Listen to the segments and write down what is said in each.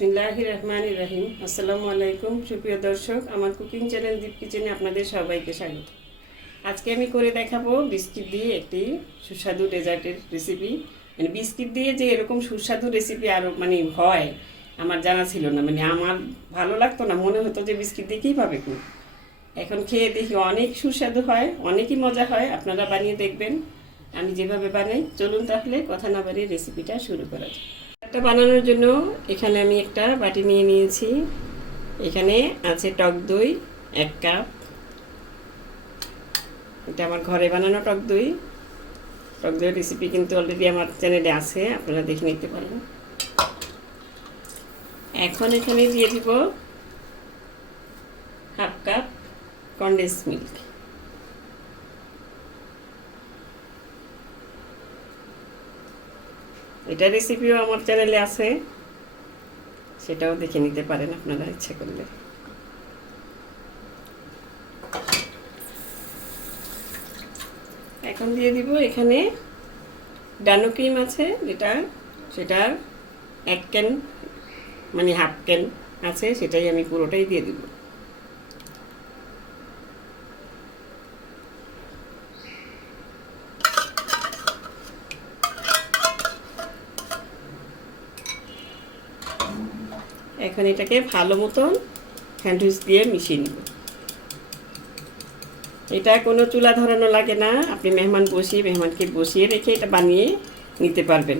বিসমিল্লাহির রহমানির রহিম। আসসালামু আলাইকুম সুপ্রিয় দর্শক, আমার কুকিং চ্যানেল দীপ কিচেনে আপনাদের সবাইকে স্বাগত। আজকে আমি করে দেখাবো বিস্কিট দিয়ে একটি সুস্বাদু ডেজার্টের রেসিপি। মানে বিস্কিট দিয়ে যে এরকম সুস্বাদু রেসিপি আরও হয় আমার জানা ছিল না। আমার ভালো লাগতো না, মনে হতো যে বিস্কিট দিয়ে কীভাবে করি। এখন খেয়ে দেখি অনেক সুস্বাদু হয়, অনেকই মজা হয়। আপনারা বানিয়ে দেখবেন আমি যেভাবে বানাই। চলুন তাহলে কথা না বাড়িয়ে রেসিপিটা শুরু করা যায়। এটা বানানোর জন্য এখানে আমি একটা বাটি নিয়ে নিয়েছি। এখানে আছে টক দই 1 কাপ। এটা আমার ঘরে বানানো টক দই। টক দইয়ের রেসিপি কিন্তু অলরেডি আমার চ্যানেলে আছে, আপনারা দেখে নিতে পারেন। এখন এখানে দিয়ে দিব 1/2 কাপ কনডেন্স মিল্ক। এটা রেসিপিও আমার চ্যানেলে আছে, সেটাও দেখে নিতে পারেন আপনারা ইচ্ছে করলে। এখন দিয়ে দিব এখানে ডানো ক্রিম আছে, সেটা 1 ক্যান 1/2 ক্যান আছে, সেটাই আমি পুরোটাই দিয়ে দিব। এখন এটাকে ভালো মতন হ্যান্ড হুইস্ক দিয়ে মিশিয়ে নিব। এটা কোনো চুলা ধরানো লাগে না, আপনি মেহমানকে বসিয়ে রেখে এটা বানিয়ে নিতে পারবেন।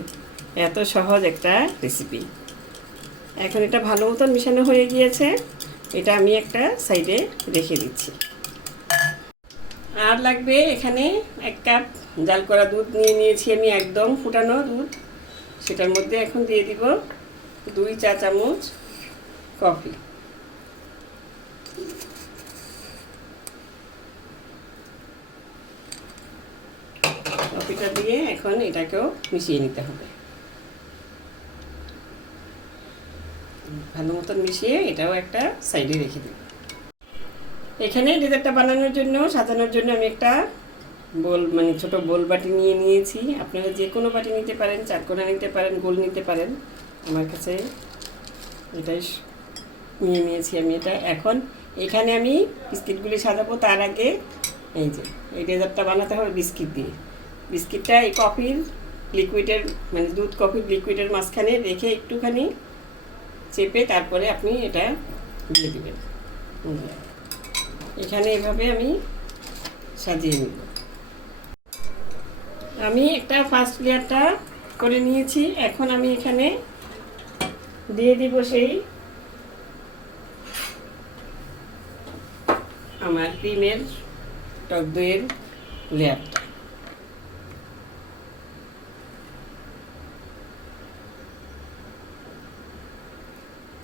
এত সহজ একটা রেসিপি। এখন এটা ভালো মতন মিশানো হয়ে গিয়েছে, এটা আমি একটা সাইডে রেখে দিচ্ছি। আর লাগবে এখানে 1 কাপ জাল করা দুধ নিয়ে নিয়েছি আমি, একদম ফুটানো দুধ। সেটার মধ্যে এখন দিয়ে দিব 2 চা চামচ কফি। কফিটা দিয়ে এখন এটাকেও মিশিয়ে নিতে হবে। ভালো মতন মিশিয়ে এটাও একটা সাইডে রেখে দেব। এখানে ডেজার্টটা বানানোর জন্য, সাজানোর জন্য আমি একটা বোল ছোট বোল বাটি নিয়ে নিয়েছি। আপনারা যে কোনো বাটি নিতে পারেন, চারকোনা নিতে পারেন, গোল নিতে পারেন। আমার কাছে এটাই নিয়ে নিয়েছি আমি এটা। এখন এখানে আমি বিস্কিটগুলি সাজাবো। তার আগে এই ডেজার্টটা বানাতে হবে বিস্কিট দিয়ে। বিস্কিটটা এই কফির লিকুইডের দুধ কফির লিকুইডের মাঝখানে রেখে একটুখানি চেপে তারপরে আপনি এটা দিয়ে দেবেন। এখানে এভাবে আমি সাজিয়ে নেব। আমি একটা ফার্স্ট লেয়ারটা করে নিয়েছি। এখন আমি এখানে দিয়ে দিব সেই আমার ক্রিমের টক দইয়ের লেয়ারটা।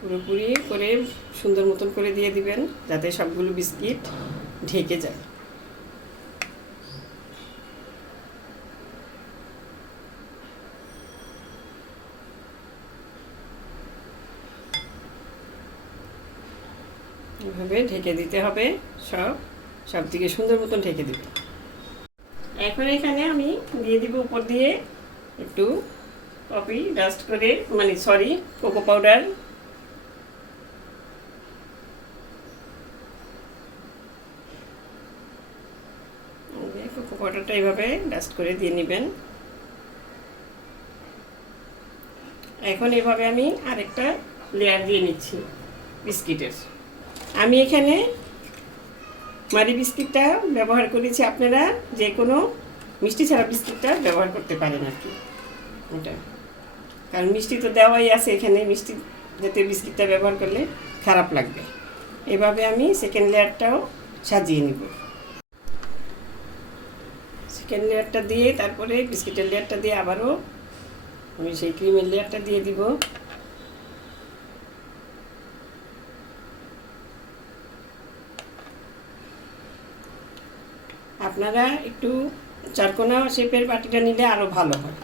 পুরোপুরি করে সুন্দর মতন করে দিয়ে দিবেন, যাতে সবগুলো বিস্কিট ঢেকে যায়। এভাবে ঢেকে দিতে হবে, সব দিকে সুন্দর মতন ঢেকে দিবে। এখন এখানে আমি দিয়ে দিব উপর দিয়ে একটু কফি ডাস্ট করে, কোকো পাউডার। কোকো পাউডারটা এইভাবে ডাস্ট করে দিয়ে নেবেন। এখন এভাবে আমি আরেকটা লেয়ার দিয়ে নিচ্ছি বিস্কিটের। আমি এখানে মারি বিস্কিটটা ব্যবহার করেছি, আপনারা যে কোনো মিষ্টি ছাড়া বিস্কিটটা ব্যবহার করতে পারেন আর কি। এটা কারণ মিষ্টি তো দেওয়াই আছে এখানে, মিষ্টি জাতীয় বিস্কিটটা ব্যবহার করলে খারাপ লাগবে। এভাবে আমি সেকেন্ড লেয়ারটাও সাজিয়ে নিব। সেকেন্ড লেয়ারটা দিয়ে তারপরে বিস্কিটের লেয়ারটা দিয়ে আবারও আমি সেই ক্রিমের লেয়ারটা দিয়ে দিব। আপনারা একটু চারকোনা শেপের বাটিটা নিলে আরও ভালো হয়।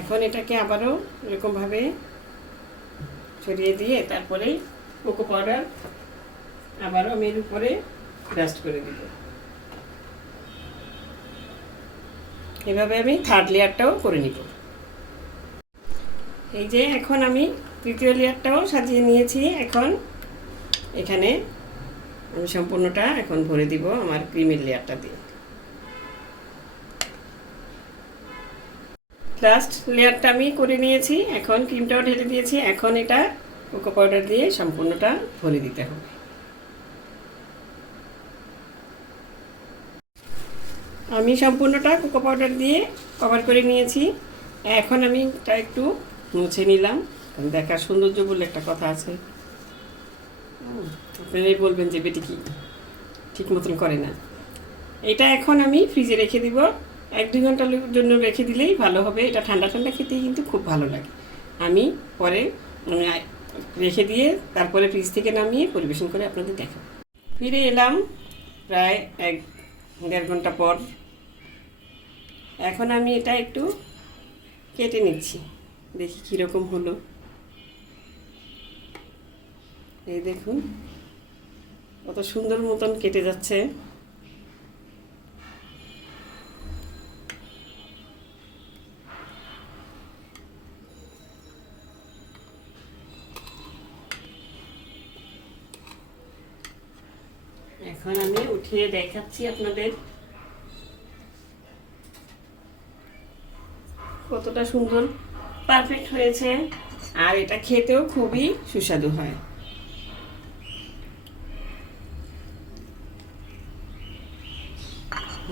এখন এটাকে আবারও এরকমভাবে ছড়িয়ে দিয়ে তারপরে কোকো পাউডার আবারও আমি এর উপরে ডাস্ট করে দিব। এভাবে আমি থার্ড লেয়ারটাও করে নিব। এই যে এখন আমি তৃতীয় লেয়ারটাও সাজিয়ে নিয়েছি। এখন এখানে আমি সম্পূর্ণটা এখন ভরে দিব আমার ক্রিমের লেয়ারটা দিয়ে। লাস্ট লেয়ারটা আমি করে নিয়েছি, এখন ক্রিমটাও ঢেলে দিয়েছি। এখন এটা কোকো পাউডার দিয়ে সম্পূর্ণটা ভরে দিতে হবে। আমি সম্পূর্ণটা কোকো পাউডার দিয়ে কভার করে নিয়েছি। এখন আমি এটা একটু মুছে নিলাম, দেখার সৌন্দর্য বলে একটা কথা আছে। আপনারাই বলবেন যে বেটি কি ঠিক মতন করে না। এটা এখন আমি ফ্রিজে রেখে দিব, 1-2 ঘন্টার জন্য রেখে দিলেই ভালো হবে। এটা ঠান্ডা ঠান্ডা খেতেই কিন্তু খুব ভালো লাগে। আমি পরে রেখে দিয়ে তারপরে ফ্রিজ থেকে নামিয়ে পরিবেশন করে আপনাদের দেখাবো। ফিরে এলাম প্রায় 1-1.5 ঘন্টা পর। এখন আমি এটা একটু কেটে নিচ্ছি, দেখি কীরকম হলো। এই দেখুন কত সুন্দর মতন কেটে যাচ্ছে। এখন আমি উঠিয়ে দেখাচ্ছি আপনাদের কতটা সুন্দর পারফেক্ট হয়েছে। আর এটা খেতেও খুবই সুস্বাদু হয়।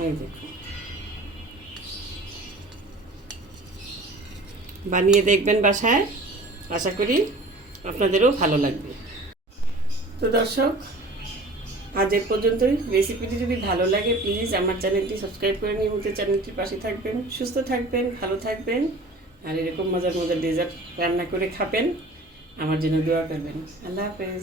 এই দেখুন, বানিয়ে দেখবেন বাসায়, আশা করি আপনাদেরও ভালো লাগবে। তো দর্শক, আজ এ পর্যন্তই। রেসিপিটি যদি ভালো লাগে প্লিজ আমার চ্যানেলটি সাবস্ক্রাইব করে নিয়মিত চ্যানেলটির পাশে থাকবেন। সুস্থ থাকবেন, ভালো থাকবেন, আর এরকম মজার মজার ডেজার্ট রান্না করে খাবেন। আমার জন্য দোয়া করবেন। আল্লাহ হাফেজ।